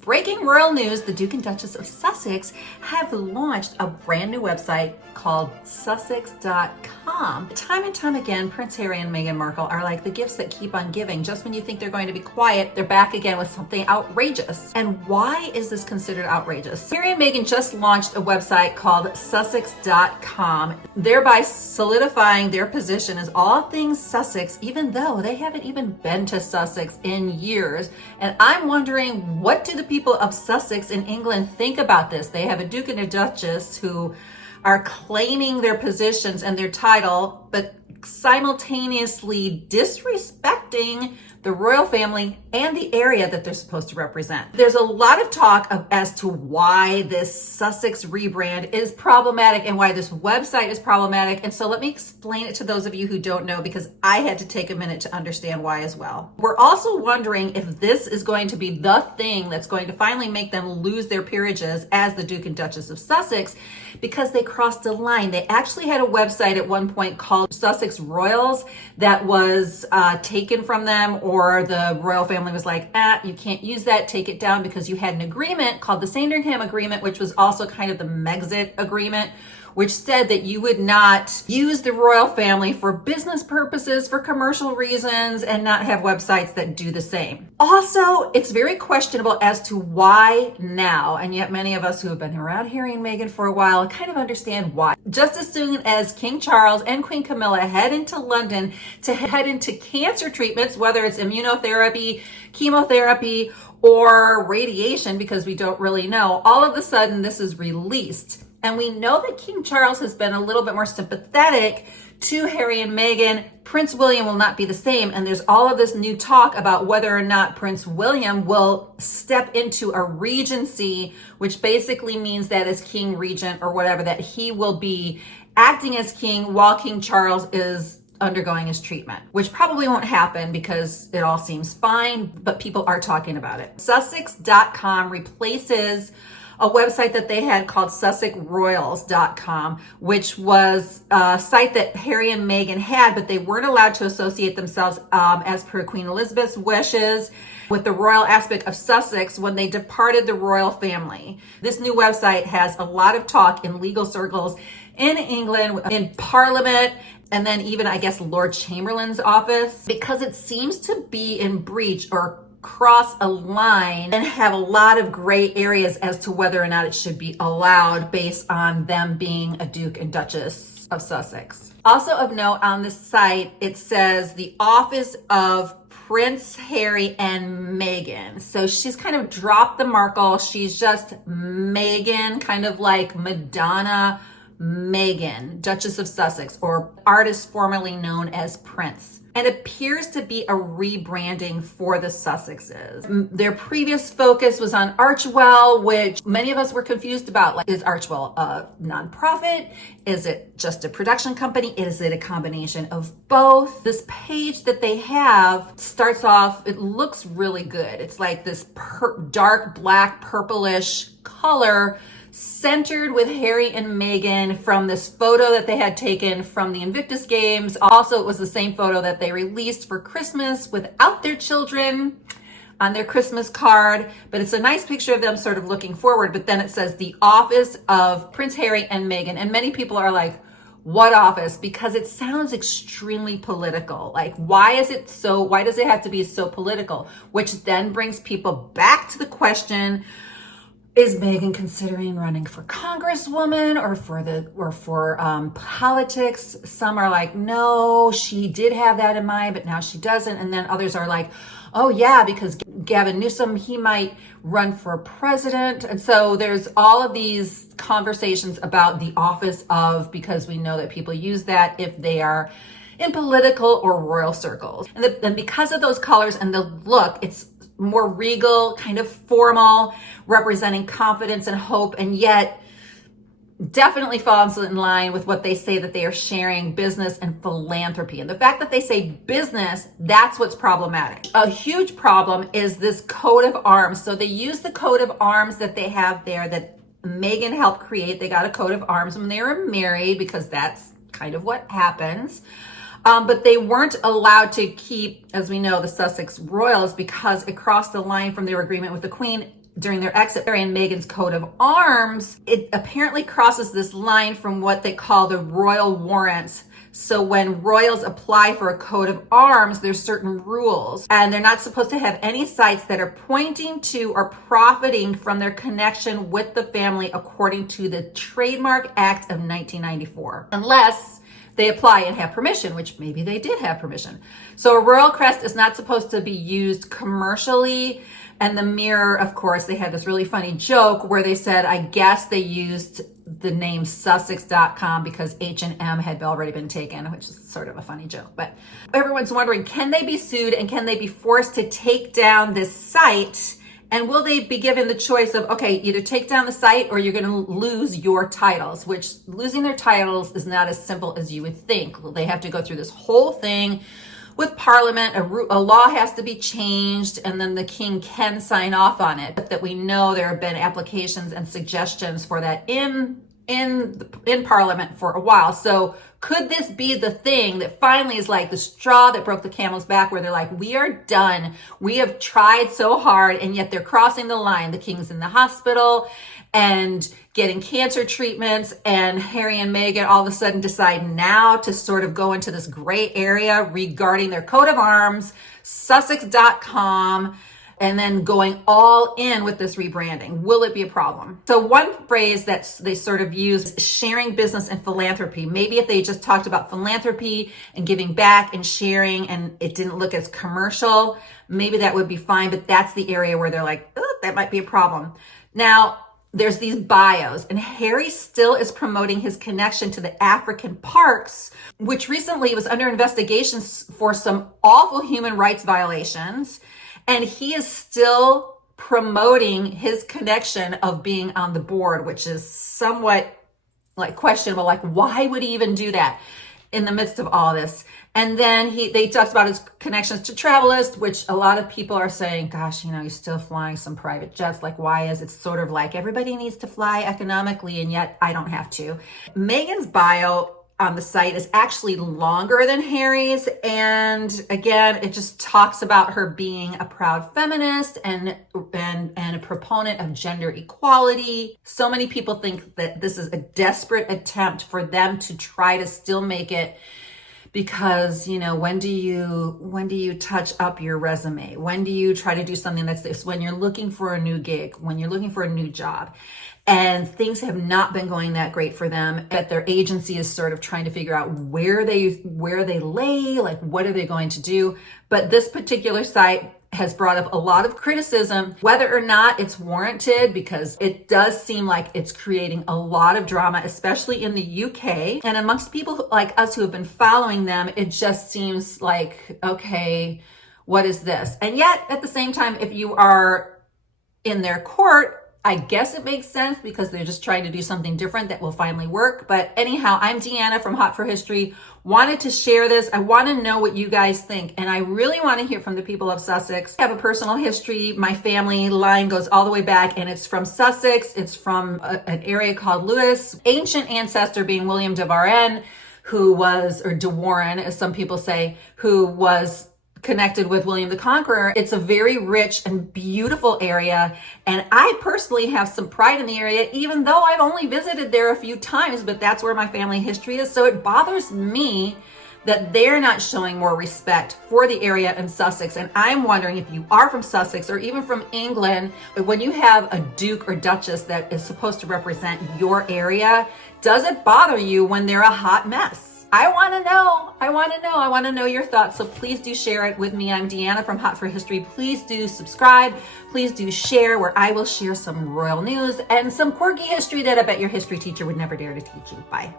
Breaking royal news, the Duke and Duchess of Sussex have launched a brand new website called Sussex.com. Time and time again, Prince Harry and Meghan Markle are like the gifts that keep on giving. Just when you think they're going to be quiet, they're back again with something outrageous. And why is this considered outrageous? Harry and Meghan just launched a website called Sussex.com, thereby solidifying their position as all things Sussex, even though they haven't even been to Sussex in years. And I'm wondering, what do the people of Sussex in England think about this? They have a Duke and a Duchess who are claiming their positions and their title, but simultaneously disrespecting the royal family and the area that they're supposed to represent. There's a lot of talk as to why this Sussex rebrand is problematic and why this website is problematic. And so let me explain it to those of you who don't know, because I had to take a minute to understand why as well. We're also wondering if this is going to be the thing that's going to finally make them lose their peerages as the Duke and Duchess of Sussex, because they crossed a line. They actually had a website at one point called Sussex Royals that was taken from them, or the royal family was like, you can't use that, take it down, because you had an agreement called the Sandringham Agreement, which was also kind of the Megxit Agreement, which said that you would not use the royal family for business purposes, for commercial reasons, and not have websites that do the same. Also, it's very questionable as to why now, and yet many of us who have been around Harry and Meghan for a while kind of understand why. Just as soon as King Charles and Queen Camilla head into London to head into cancer treatments, whether it's immunotherapy, chemotherapy, or radiation, because we don't really know, all of a sudden this is released. And we know that King Charles has been a little bit more sympathetic to Harry and Meghan. Prince William will not be the same. And there's all of this new talk about whether or not Prince William will step into a regency, which basically means that as king regent or whatever, that he will be acting as king while King Charles is undergoing his treatment, which probably won't happen because it all seems fine, but people are talking about it. Sussex.com replaces a website that they had called SussexRoyals.com, which was a site that Harry and Meghan had, but they weren't allowed to associate themselves, as per Queen Elizabeth's wishes, with the royal aspect of Sussex when they departed the royal family. This new website has a lot of talk in legal circles in England, in Parliament, and then even, I guess, Lord Chamberlain's office, because it seems to be in breach or cross a line and have a lot of gray areas as to whether or not it should be allowed based on them being a Duke and Duchess of Sussex. Also of note on the site, it says the office of Prince Harry and Meghan. So she's kind of dropped the Markle. She's just Meghan, kind of like Madonna Meghan, Duchess of Sussex, or artist formerly known as Prince. And appears to be a rebranding for the Sussexes. Their previous focus was on Archewell, which many of us were confused about. Like, is Archewell a nonprofit? Is it just a production company? Is it a combination of both? This page that they have starts off, it looks really good. It's like this dark black purplish color, centered with Harry and Meghan from this photo that they had taken from the Invictus Games. Also, it was the same photo that they released for Christmas without their children on their Christmas card. But it's a nice picture of them sort of looking forward. But then it says the office of Prince Harry and Meghan. And many people are like, what office? Because it sounds extremely political. Like, why does it have to be so political? Which then brings people back to the question, is Meghan considering running for congresswoman or for politics? Some are like, no, she did have that in mind, but now she doesn't. And then others are like, oh yeah, because Gavin Newsom, he might run for president. And so there's all of these conversations about the office of, because we know that people use that if they are in political or royal circles. And because of those colors and the look, it's more regal, kind of formal, representing confidence and hope, and yet definitely falls in line with what they say that they are sharing, business and philanthropy. And the fact that they say business, that's what's problematic. A huge problem is this coat of arms. So they use the coat of arms that they have there that Meghan helped create. They got a coat of arms when they were married, because that's kind of what happens. But they weren't allowed to keep, as we know, the Sussex Royals, because it crossed the line from their agreement with the Queen during their exit, Harry and Meghan's coat of arms, it apparently crosses this line from what they call the royal warrants. So when royals apply for a coat of arms, there's certain rules, and they're not supposed to have any sites that are pointing to or profiting from their connection with the family according to the Trademark Act of 1994, unless they apply and have permission, which maybe they did have permission. So a royal crest is not supposed to be used commercially. And the Mirror, of course, they had this really funny joke where they said, I guess they used the name Sussex.com because H&M had already been taken, which is sort of a funny joke. But everyone's wondering, can they be sued and can they be forced to take down this site? And will they be given the choice of, okay, either take down the site or you're going to lose your titles, which losing their titles is not as simple as you would think. They have to go through this whole thing with Parliament. A law has to be changed, and then the king can sign off on it. That we know there have been applications and suggestions for that in Parliament for a while. So could this be the thing that finally is like the straw that broke the camel's back, where they're like, we are done. We have tried so hard, and yet they're crossing the line. The king's in the hospital and getting cancer treatments, and Harry and Meghan all of a sudden decide now to sort of go into this gray area regarding their coat of arms, Sussex.com, and then going all in with this rebranding. Will it be a problem? So one phrase that they sort of use is sharing business and philanthropy. Maybe if they just talked about philanthropy and giving back and sharing and it didn't look as commercial, maybe that would be fine, but that's the area where they're like, oh, that might be a problem. Now, there's these bios, and Harry still is promoting his connection to the African parks, which recently was under investigation for some awful human rights violations. And he is still promoting his connection of being on the board, which is somewhat like questionable. Like, why would he even do that in the midst of all this? And then they talks about his connections to Travelist, which a lot of people are saying, gosh, you know, he's still flying some private jets. Like, why is it sort of like everybody needs to fly economically and yet I don't have to? Meghan's bio on the site is actually longer than Harry's. And again, it just talks about her being a proud feminist and a proponent of gender equality. So many people think that this is a desperate attempt for them to try to still make it, because, you know, when do you touch up your resume? When do you try to do something that's this? When you're looking for a new gig, when you're looking for a new job. And things have not been going that great for them. But their agency is sort of trying to figure out where they lay, like what are they going to do. But this particular site has brought up a lot of criticism, whether or not it's warranted, because it does seem like it's creating a lot of drama, especially in the UK. And amongst people like us who have been following them, it just seems like, okay, what is this? And yet at the same time, if you are in their court, I guess it makes sense because they're just trying to do something different that will finally work. But anyhow, I'm Deanna from Hot for History. Wanted to share this. I want to know what you guys think. And I really want to hear from the people of Sussex. I have a personal history. My family line goes all the way back, and it's from Sussex. It's from an area called Lewis. Ancient ancestor being William de Varenne, or de Warenne, as some people say, who was connected with William the Conqueror. It's a very rich and beautiful area, and I personally have some pride in the area, even though I've only visited there a few times, but that's where my family history is. So it bothers me that they're not showing more respect for the area in Sussex. And I'm wondering, if you are from Sussex or even from England, when you have a duke or duchess that is supposed to represent your area, does it bother you when they're a hot mess? I want to know your thoughts. So please do share it with me. I'm Deanna from Hot for History. Please do subscribe. Please do share, where I will share some royal news and some quirky history that I bet your history teacher would never dare to teach you. Bye.